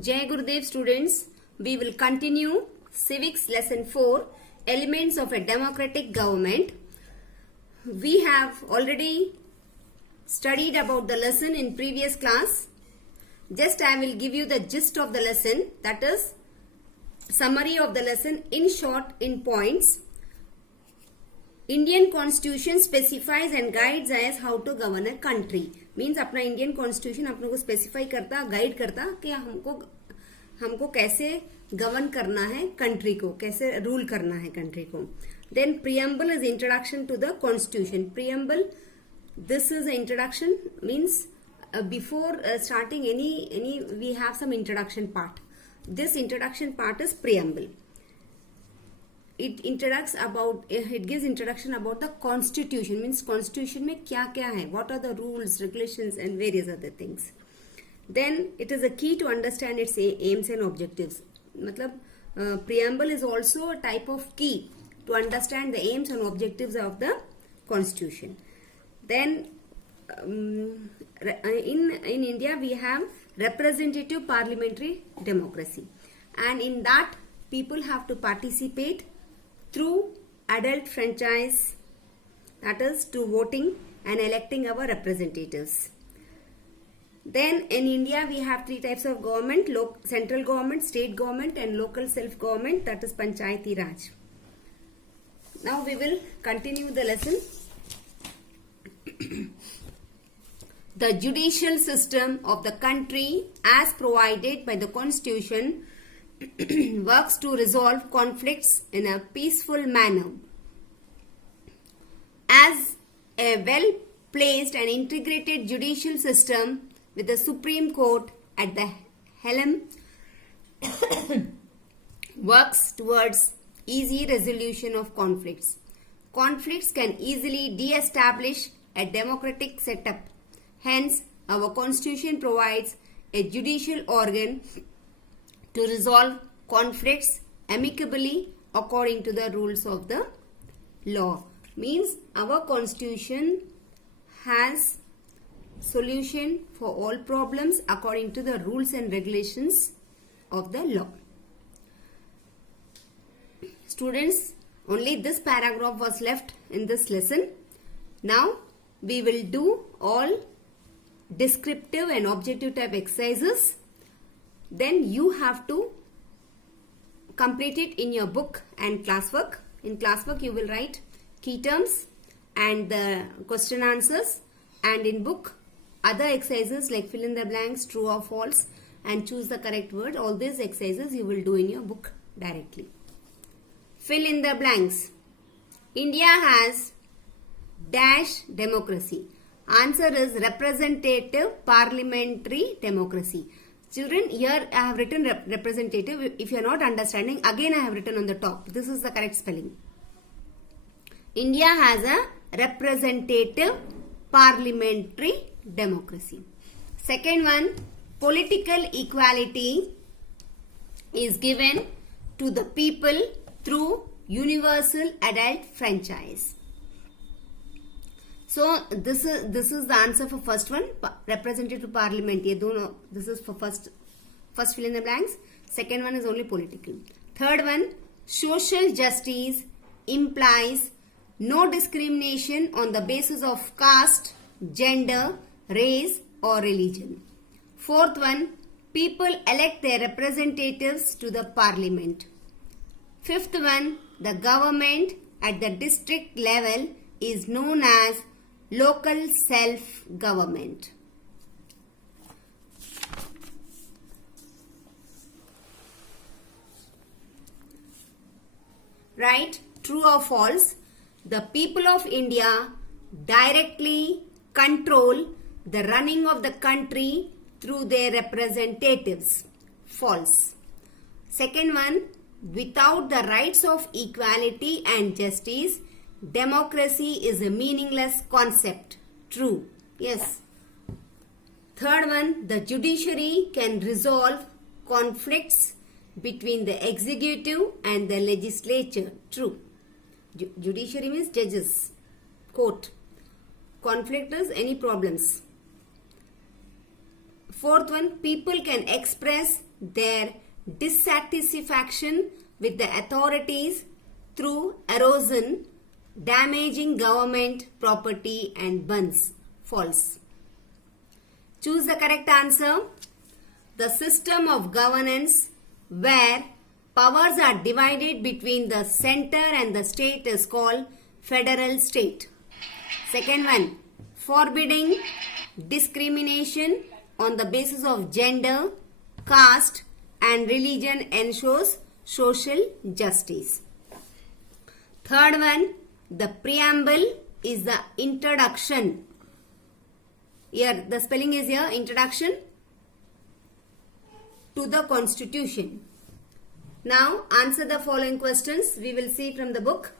Jai Gurudev students, we will continue Civics Lesson 4, Elements of a Democratic Government. We have already studied about the lesson in previous class. Just I will give you the gist of the lesson, that is summary of the lesson in short in points. Indian Constitution specifies and guides as how to govern a country. Means अपना Indian constitution अपने को specify करता, guide करता कि हमको कैसे govern करना है कंट्री को, कैसे रूल करना है कंट्री को. Then preamble is introduction to the constitution. Preamble, this is introduction, means before starting any we have some introduction part. This introduction part is preamble. It gives introduction about the constitution, means constitution में क्या क्या है, what are the rules, regulations and various other things. Then it is a key to understand its aims and objectives. मतलब preamble is also a type of key to understand the aims and objectives of the constitution. Then in India we have representative parliamentary democracy, and in that people have to participate through adult franchise, that is to voting and electing our representatives. Then in India we have three types of government: central government, state government and local self-government, that is Panchayati Raj. Now we will continue the lesson. The judicial system of the country as provided by the constitution works to resolve conflicts in a peaceful manner. As a well-placed and integrated judicial system with the Supreme Court at the helm works towards easy resolution of conflicts. Conflicts can easily de-establish a democratic setup. Hence, our constitution provides a judicial organ to resolve conflicts amicably according to the rules of the law. Means our constitution has solution for all problems according to the rules and regulations of the law. Students, only this paragraph was left in this lesson. Now we will do all descriptive and objective type exercises. Then you have to complete it in your book and classwork. In classwork you will write key terms and the question answers, and in book other exercises like fill in the blanks, true or false and choose the correct word. All these exercises you will do in your book directly. Fill in the blanks. India has dash democracy. Answer is representative parliamentary democracy. Children, here I have written representative. If you are not understanding, again I have written on the top. This is the correct spelling. India has a representative parliamentary democracy. Second one, political equality is given to the people through universal adult franchise. So this is the answer for first one, representative parliament. ये दोनों, this is for first fill in the blanks. Second one is only political. Third one, social justice implies no discrimination on the basis of caste, gender, race or religion. Fourth one, people elect their representatives to the parliament. Fifth one, the government at the district level is known as local self-government. Right? True or false? The people of India directly control the running of the country through their representatives. False. Second one, without the rights of equality and justice, democracy is a meaningless concept. True. Yes. Third one, the judiciary can resolve conflicts between the executive and the legislature. True. Judiciary means judges, court. Conflict is any problems. Fourth one, people can express their dissatisfaction with the authorities through erosion, damaging government property and bunds. False. Choose the correct answer. The system of governance where powers are divided between the center and the state is called federal state. Second one, forbidding discrimination on the basis of gender, caste and religion ensures social justice. Third one, the preamble is the introduction. Here the spelling is here, introduction to the constitution. Now answer the following questions. We will see from the book.